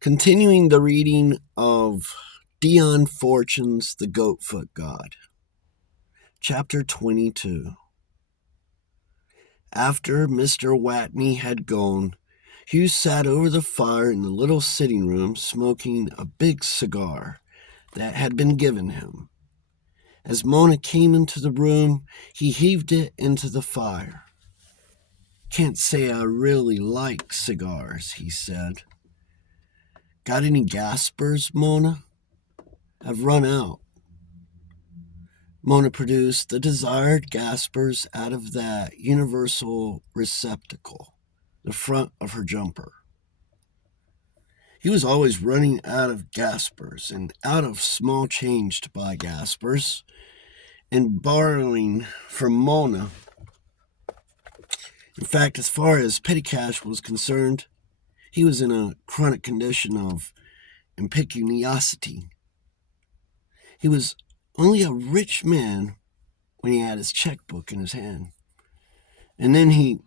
Continuing the reading of Dion Fortune's The Goatfoot God, Chapter 22. After Mr. Watney had gone, Hugh sat over the fire in the little sitting room smoking a big cigar that had been given him. As Mona came into the room, he heaved it into the fire. "Can't say I really like cigars," he said. "Got any gaspers, Mona?" "I've run out." Mona produced the desired gaspers out of that universal receptacle, the front of her jumper. He was always running out of gaspers and out of small change to buy gaspers, and borrowing from Mona. In fact, as far as petty cash was concerned, he was in a chronic condition of impecuniosity. He was only a rich man when he had his checkbook in his hand. And then he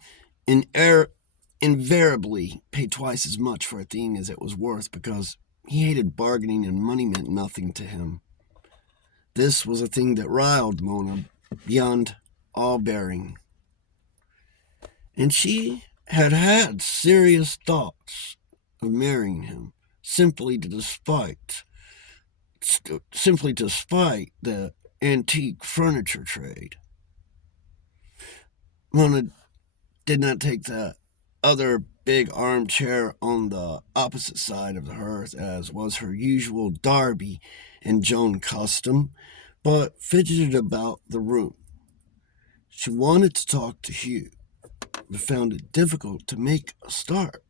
invariably paid twice as much for a thing as it was worth because he hated bargaining and money meant nothing to him. This was a thing that riled Mona beyond all bearing. And she had had serious thoughts of marrying him simply to spite the antique furniture trade. Mona did not take the other big armchair on the opposite side of the hearth, as was her usual Darby and Joan custom, but fidgeted about the room. She wanted to talk to Hugh, but found it difficult to make a start.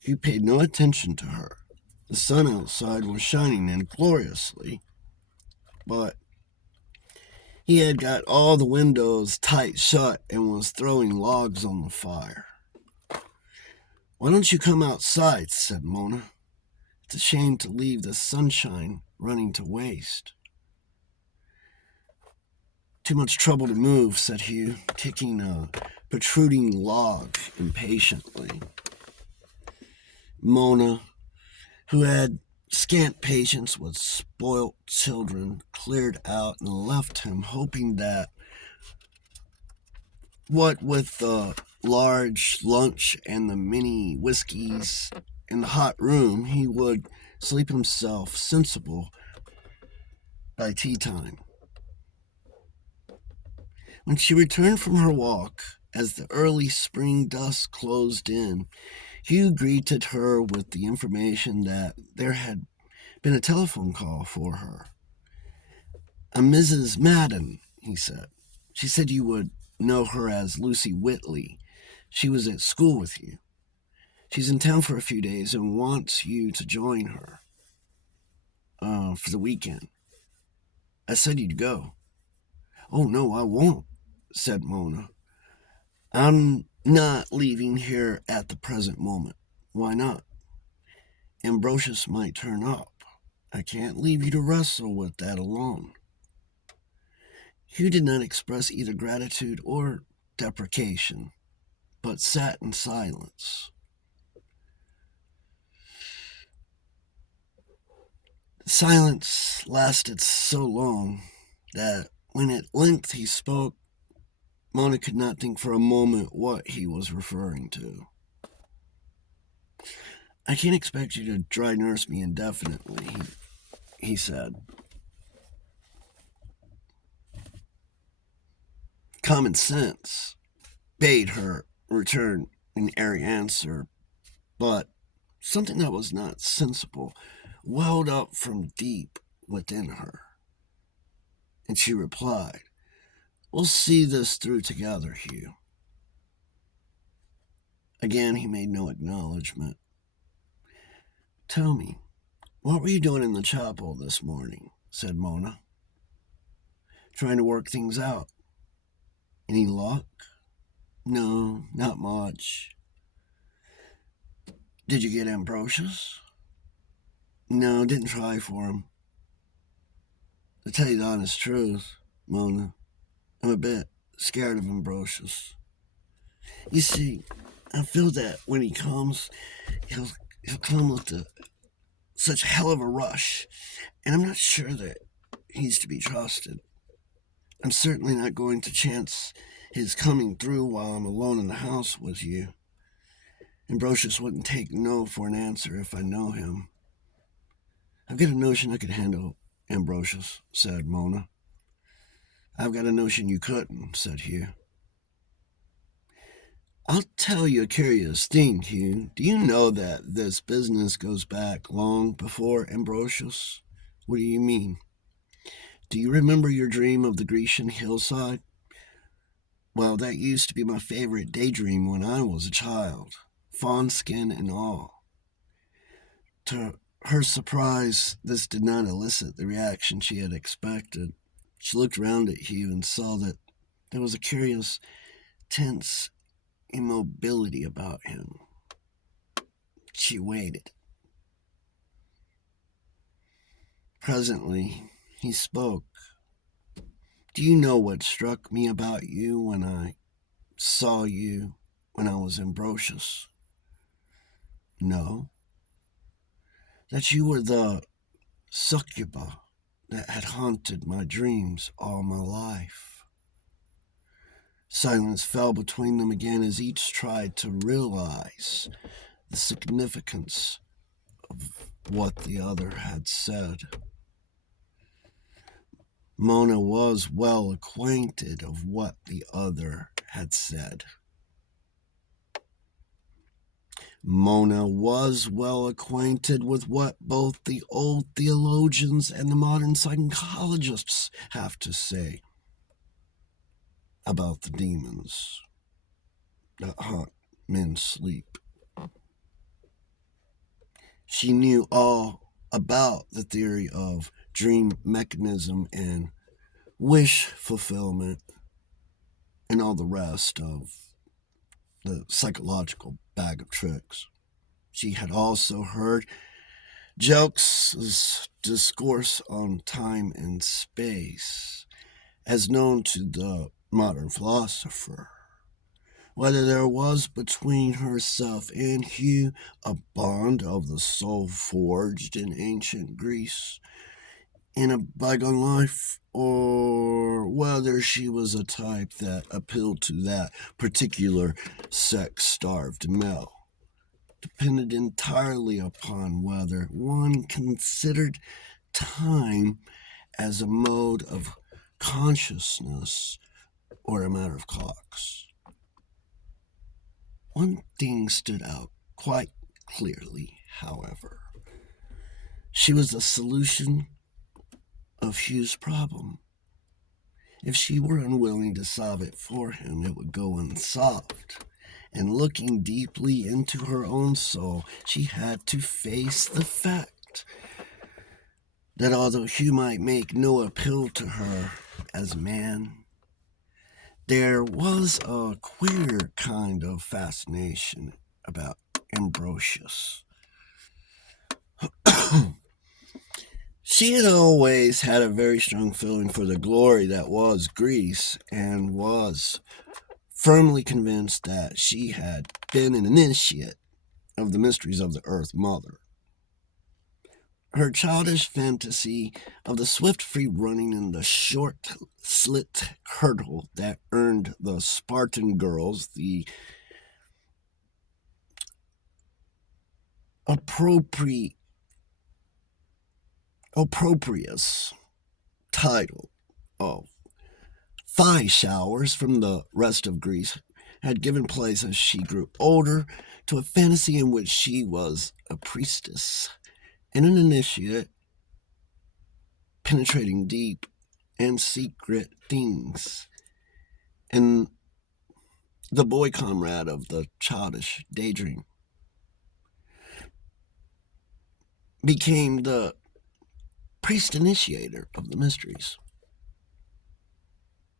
Hugh paid no attention to her. The sun outside was shining in gloriously, but he had got all the windows tight shut and was throwing logs on the fire. "Why don't you come outside?" said Mona. "It's a shame to leave the sunshine running to waste." "Too much trouble to move," said Hugh, kicking a protruding log impatiently. Mona, who had scant patience with spoilt children, cleared out and left him, hoping that what with the large lunch and the many whiskeys in the hot room, he would sleep himself sensible by tea time. When she returned from her walk, as the early spring dusk closed in, Hugh greeted her with the information that there had been a telephone call for her. "A Mrs. Madden," he said. "She said you would know her as Lucy Whitley. She was at school with you. She's in town for a few days and wants you to join her for the weekend." I said you'd go. "Oh, no, I won't," said Mona. "I'm not leaving here at the present moment." "Why not?" "Ambrosius might turn up. I can't leave you to wrestle with that alone." Hugh did not express either gratitude or deprecation, but sat in silence. The silence lasted so long that when at length he spoke, Mona could not think for a moment what he was referring to. "I can't expect you to dry nurse me indefinitely," he said. Common sense bade her return an airy answer, but something that was not sensible welled up from deep within her, and she replied, "We'll see this through together, Hugh." Again, he made no acknowledgement. "Tell me, what were you doing in the chapel this morning?" said Mona. "Trying to work things out." "Any luck?" "No, not much." "Did you get Ambrosius?" "No, didn't try for him." "To tell you the honest truth, Mona, I'm a bit scared of Ambrosius. You see, I feel that when he comes, he'll he'll come with such a hell of a rush, and I'm not sure that he's to be trusted. I'm certainly not going to chance his coming through while I'm alone in the house with you. Ambrosius wouldn't take no for an answer if I know him. I've got a notion I could handle Ambrosius, said Mona. I've got a notion you couldn't, said Hugh. I'll tell you a curious thing, Hugh. Do you know that this business goes back long before Ambrosius? What do you mean? Do you remember your dream of the Grecian hillside? Well, that used to be my favorite daydream when I was a child, fawn skin and all. To her surprise, this did not elicit the reaction she had expected. She looked round at Hugh and saw that there was a curious, tense immobility about him. She waited. Presently, he spoke. Do you know what struck me about you when I saw you when I was in Ambrosius? No. That you were the succuba that had haunted my dreams all my life. Silence fell between them again as each tried to realize the significance of what the other had said. Mona was well acquainted of what the other had said. Mona was well acquainted with what both the old theologians and the modern psychologists have to say about the demons that haunt men's sleep. She knew all about the theory of dream mechanism and wish fulfillment and all the rest of the psychological bag of tricks. She had also heard Jelks' discourse on time and space, as known to the modern philosopher. Whether there was between herself and Hugh a bond of the soul forged in ancient Greece in a bygone life, or whether she was a type that appealed to that particular sex-starved male, depended entirely upon whether one considered time as a mode of consciousness or a matter of clocks. One thing stood out quite clearly, however. She was the solution of Hugh's problem. If she were unwilling to solve it for him, it would go unsolved. And looking deeply into her own soul, she had to face the fact that although Hugh might make no appeal to her as a man, there was a queer kind of fascination about Ambrosius. She had always had a very strong feeling for the glory that was Greece and was firmly convinced that she had been an initiate of the mysteries of the Earth Mother. Her childish fantasy of the swift free running and the short slit hurdle that earned the Spartan girls the opprobrious title of thigh showers from the rest of Greece had given place as she grew older to a fantasy in which she was a priestess and an initiate, penetrating deep and secret things, and the boy comrade of the childish daydream became the priest initiator of the mysteries.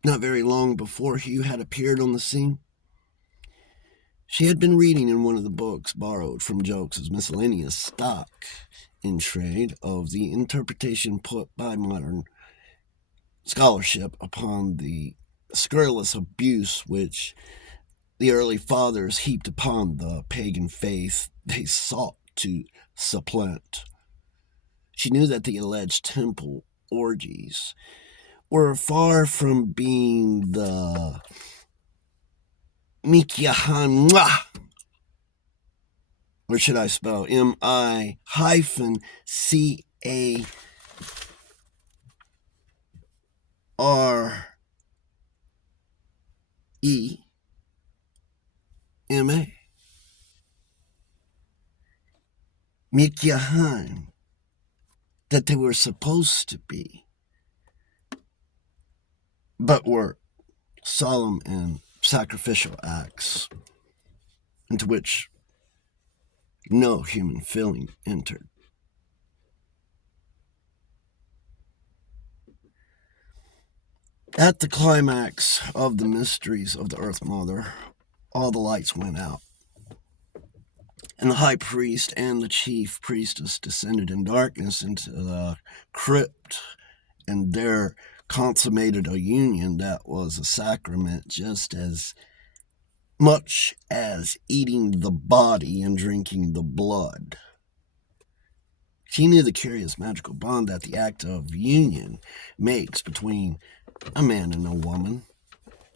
Not very long before Hugh had appeared on the scene, she had been reading in one of the books borrowed from Jelks' miscellaneous stock in trade of the interpretation put by modern scholarship upon the scurrilous abuse which the early fathers heaped upon the pagan faith they sought to supplant. She knew that the alleged temple orgies were far from being the Mikyahan, or should I spell MICAREMA, Mikyahan, that they were supposed to be, but were solemn and sacrificial acts into which no human feeling entered. At the climax of the mysteries of the Earth Mother, all the lights went out, and the high priest and the chief priestess descended in darkness into the crypt, and there consummated a union that was a sacrament just as much as eating the body and drinking the blood. She knew the curious magical bond that the act of union makes between a man and a woman,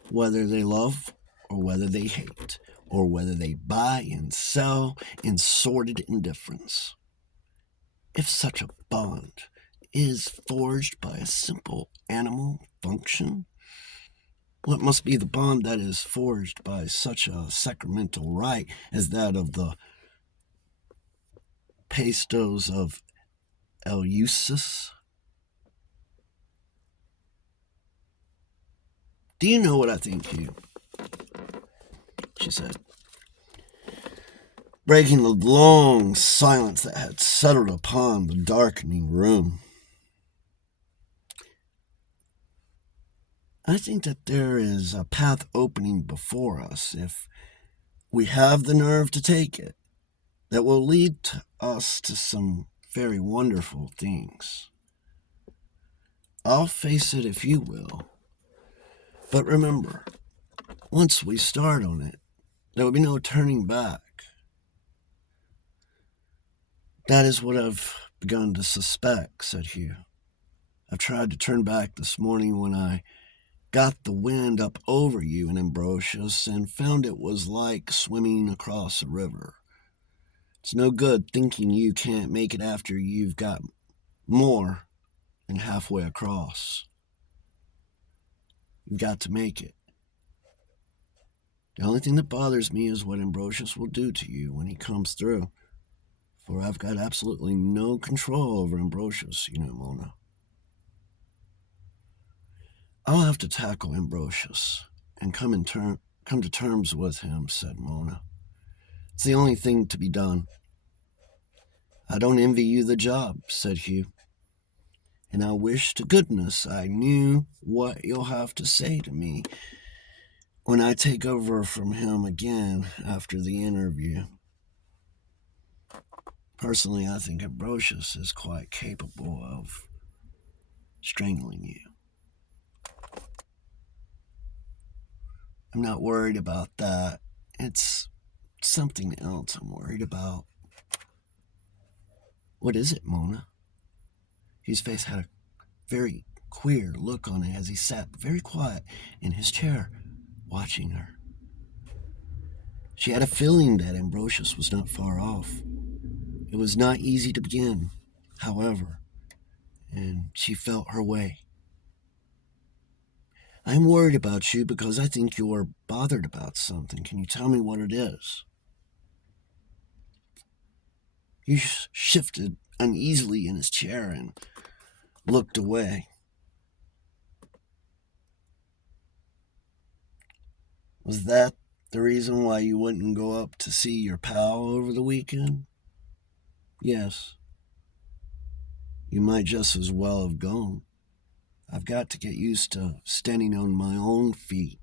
whether they love or whether they hate, or whether they buy and sell in sordid indifference. If such a bond is forged by a simple animal function, what must be the bond that is forged by such a sacramental rite as that of the pastos of Eleusis? Do you know what I think, Hugh? She said, breaking the long silence that had settled upon the darkening room. I think that there is a path opening before us, if we have the nerve to take it, that will lead us to some very wonderful things. I'll face it if you will. But remember, once we start on it, there will be no turning back. That is what I've begun to suspect, said Hugh. I've tried to turn back this morning when I got the wind up over you in Ambrosius and found it was like swimming across a river. It's no good thinking you can't make it after you've got more than halfway across. You've got to make it. The only thing that bothers me is what Ambrosius will do to you when he comes through, for I've got absolutely no control over Ambrosius, you know, Mona. I'll have to tackle Ambrosius and come to terms with him, said Mona. It's the only thing to be done. I don't envy you the job, said Hugh. And I wish to goodness I knew what you'll have to say to me when I take over from him again after the interview. Personally, I think Ambrosius is quite capable of strangling you. I'm not worried about that. It's something else I'm worried about. What is it, Mona? His face had a very queer look on it as he sat very quiet in his chair, watching her. She had a feeling that Ambrosius was not far off. It was not easy to begin, however, and she felt her way. I'm worried about you because I think you're bothered about something. Can you tell me what it is? He shifted uneasily in his chair and looked away. Was that the reason why you wouldn't go up to see your pal over the weekend? Yes. You might just as well have gone. I've got to get used to standing on my own feet.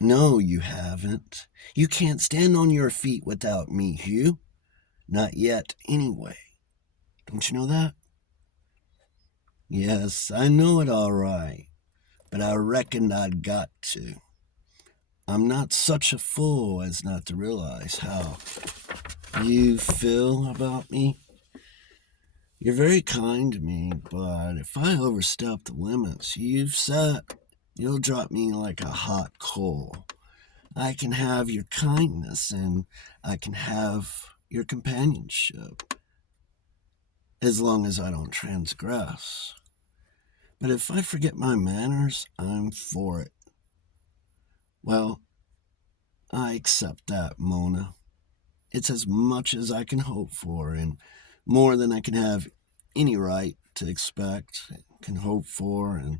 No, you haven't. You can't stand on your feet without me, Hugh. Not yet, anyway. Don't you know that? Yes, I know it all right, but I reckoned I'd got to. I'm not such a fool as not to realize how you feel about me? You're very kind to me, but if I overstep the limits you've set, you'll drop me like a hot coal. I can have your kindness and I can have your companionship as long as I don't transgress. But if I forget my manners, I'm for it. Well, I accept that, Mona. It's as much as I can hope for and more than I can have any right to expect, can hope for, and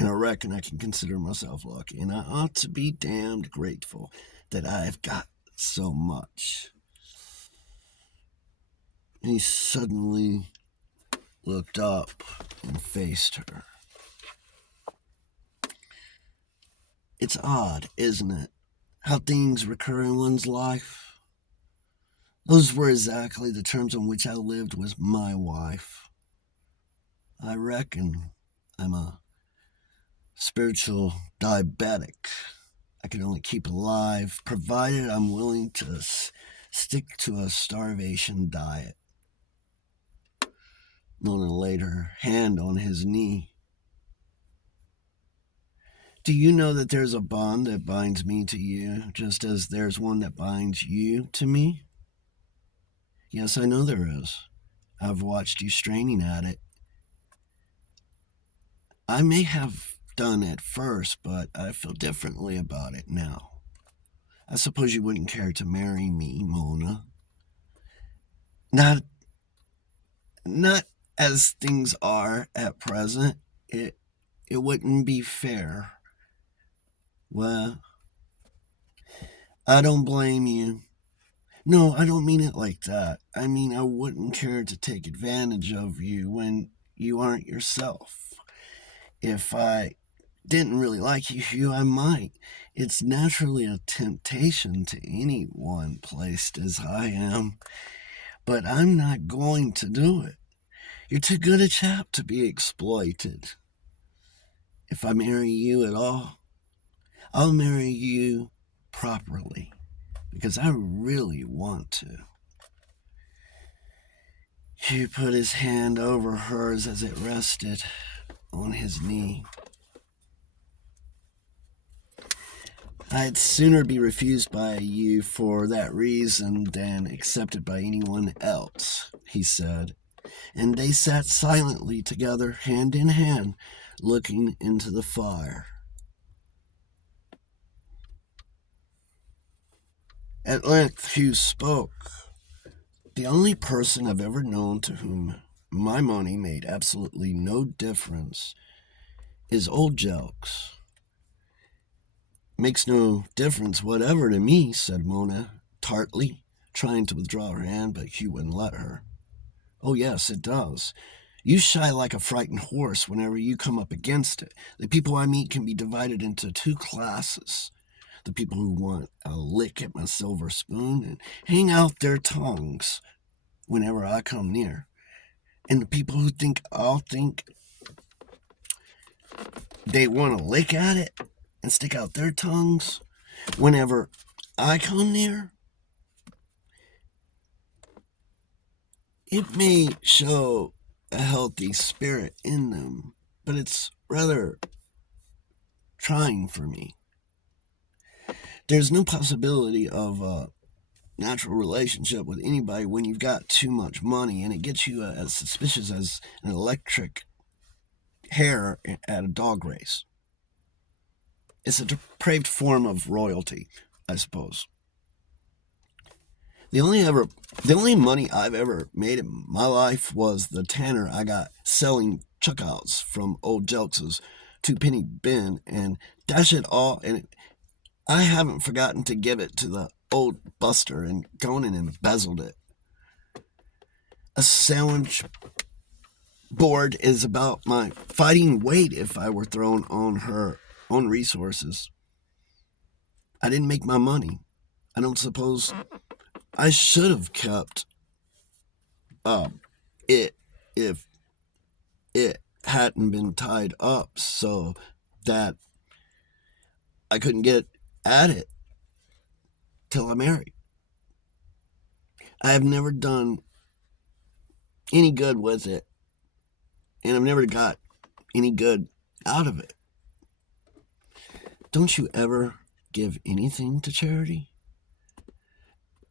I reckon I can consider myself lucky, and I ought to be damned grateful that I've got so much. And he suddenly looked up and faced her. It's odd, isn't it? How things recur in one's life. Those were exactly the terms on which I lived with my wife. I reckon I'm a spiritual diabetic. I can only keep alive provided I'm willing to stick to a starvation diet. Mona laid her hand on his knee. Do you know that there's a bond that binds me to you, just as there's one that binds you to me? Yes, I know there is. I've watched you straining at it. I may have done at first, but I feel differently about it now. I suppose you wouldn't care to marry me, Mona. Not not as things are at present. It wouldn't be fair. Well, I don't blame you. No, I don't mean it like that. I mean, I wouldn't care to take advantage of you when you aren't yourself. If I didn't really like you, I might. It's naturally a temptation to anyone placed as I am, but I'm not going to do it. You're too good a chap to be exploited. If I marry you at all, I'll marry you properly because I really want to. He put his hand over hers as it rested on his knee. I'd sooner be refused by you for that reason than accepted by anyone else, he said, and they sat silently together, hand in hand, looking into the fire. At length Hugh spoke. The only person I've ever known to whom my money made absolutely no difference is old Jelks. Makes no difference whatever to me, said Mona tartly, trying to withdraw her hand, but Hugh wouldn't let her. Oh, yes, it does. You shy like a frightened horse whenever you come up against it. The people I meet can be divided into two classes. The people who want a lick at my silver spoon and hang out their tongues whenever I come near. And the people who think I'll think they want to lick at it and stick out their tongues whenever I come near. It may show a healthy spirit in them, but it's rather trying for me. There's no possibility of a natural relationship with anybody when you've got too much money, and it gets you as suspicious as an electric hair at a dog race. It's a depraved form of royalty, I suppose. The only ever the only money I've ever made in my life was the tanner I got selling chuckouts from old Jelks's two-penny bin, and dash it all, and I haven't forgotten to give it to the old buster and gone and embezzled it. A sandwich board is about my fighting weight if I were thrown on her own resources. I didn't make my money. I don't suppose I should have kept it if it hadn't been tied up so that I couldn't get at it. till I married. I have never done any good with it, and I've never got any good out of it. Don't you ever give anything to charity?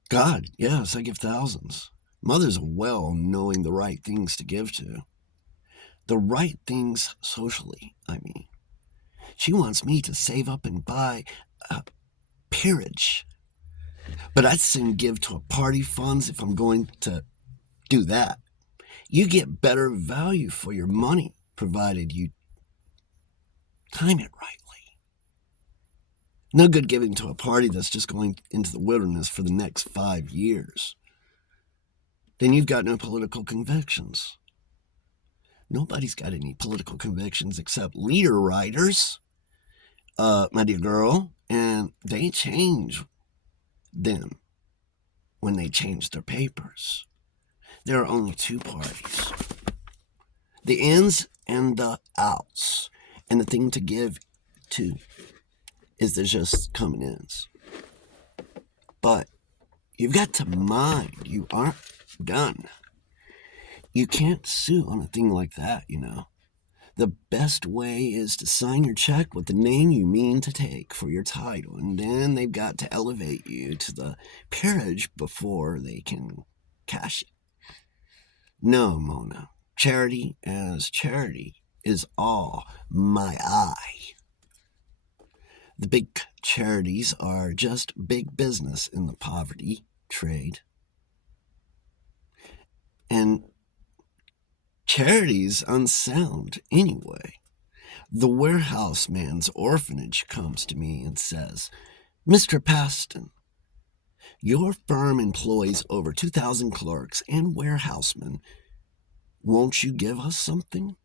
God, yes, I give thousands. Mother's well knowing the right things to give to. The right things socially, I mean. She wants me to save up and buy a peerage. But I'd soon give to a party funds if I'm going to do that. You get better value for your money, provided you time it rightly. No good giving to a party that's just going into the wilderness for the next 5 years. Then you've got no political convictions. Nobody's got any political convictions except leader writers, my dear girl, and they change them when they change their papers. There are only two parties, the ins and the outs, and the thing to give to is the just coming ins. But you've got to mind you aren't done. You can't sue on a thing like that, you know. The best way is to sign your check with the name you mean to take for your title, and then they've got to elevate you to the peerage before they can cash it. No, Mona. Charity as charity is all my eye. The big charities are just big business in the poverty trade. And charity's unsound anyway. The warehouse man's orphanage comes to me and says, Mr. Paston, your firm employs over 2,000 clerks and warehousemen. Won't you give us something?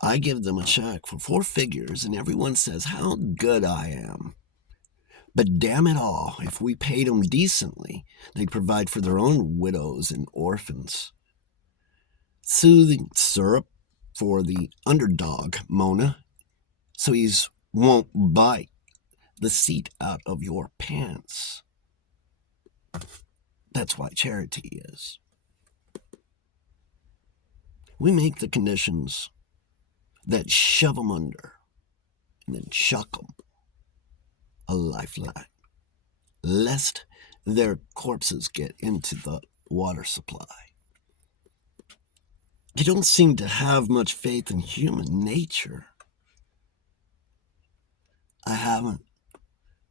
I give them a check for 4 figures, and everyone says how good I am. But damn it all, if we paid them decently, they'd provide for their own widows and orphans. Soothing syrup for the underdog, Mona, so he won't bite the seat out of your pants. That's why charity is. We make the conditions that shove them under and then chuck them a lifeline, lest their corpses get into the water supply. You don't seem to have much faith in human nature. I haven't.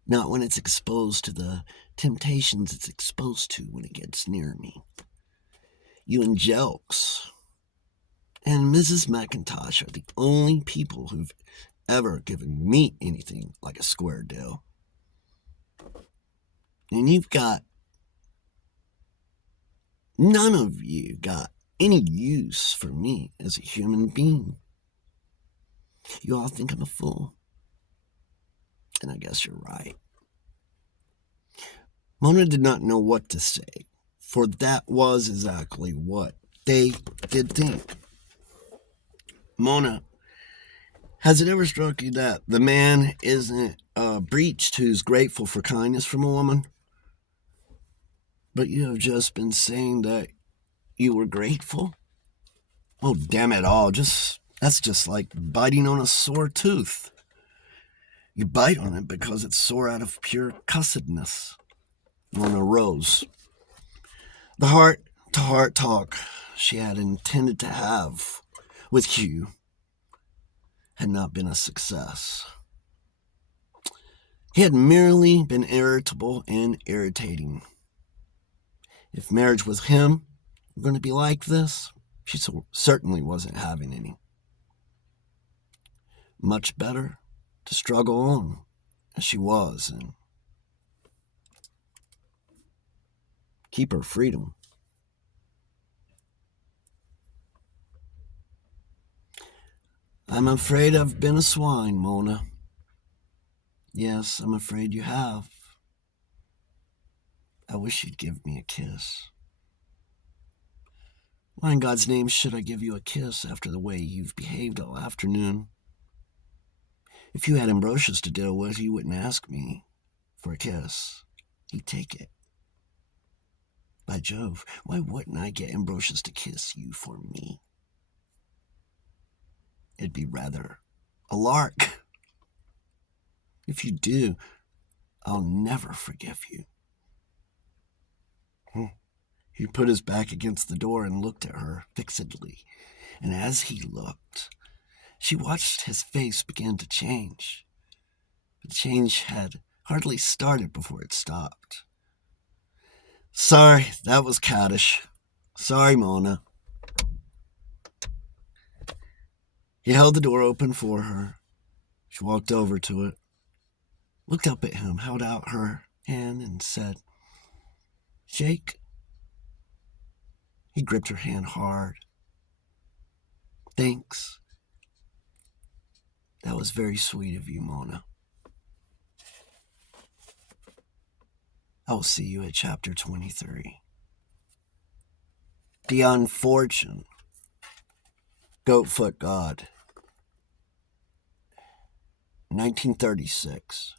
Not when it's exposed to the temptations it's exposed to when it gets near me. You and Jelks and Mrs. McIntosh are the only people who've ever given me anything like a square deal. And none of you got any use for me as a human being. You all think I'm a fool. And I guess you're right. Mona did not know what to say, for that was exactly what they did think. Mona, has it ever struck you that the man isn't breached who's grateful for kindness from a woman? But you have just been saying that you were grateful? Oh, damn it all. That's just like biting on a sore tooth. You bite on it because it's sore out of pure cussedness. Mona rose. The heart-to-heart talk she had intended to have with Hugh had not been a success. He had merely been irritable and irritating. If marriage with him were going to be like this, she certainly wasn't having any. Much better to struggle on as she was and keep her freedom. I'm afraid I've been a swine, Mona. Yes, I'm afraid you have. I wish you'd give me a kiss. Why in God's name should I give you a kiss after the way you've behaved all afternoon? If you had Ambrosius to deal with, you wouldn't ask me for a kiss. he'd take it. By Jove, why wouldn't I get Ambrosius to kiss you for me? It'd be rather a lark. If you do, I'll never forgive you. He put his back against the door and looked at her fixedly. And as he looked, she watched his face begin to change. The change had hardly started before it stopped. Sorry, that was caddish. Sorry, Mona. He held the door open for her. She walked over to it, looked up at him, held out her hand, and said, Jake. He gripped her hand hard. Thanks. That was very sweet of you, Mona. I will see you at chapter 23. Dion Fortune, Goatfoot God, 1936.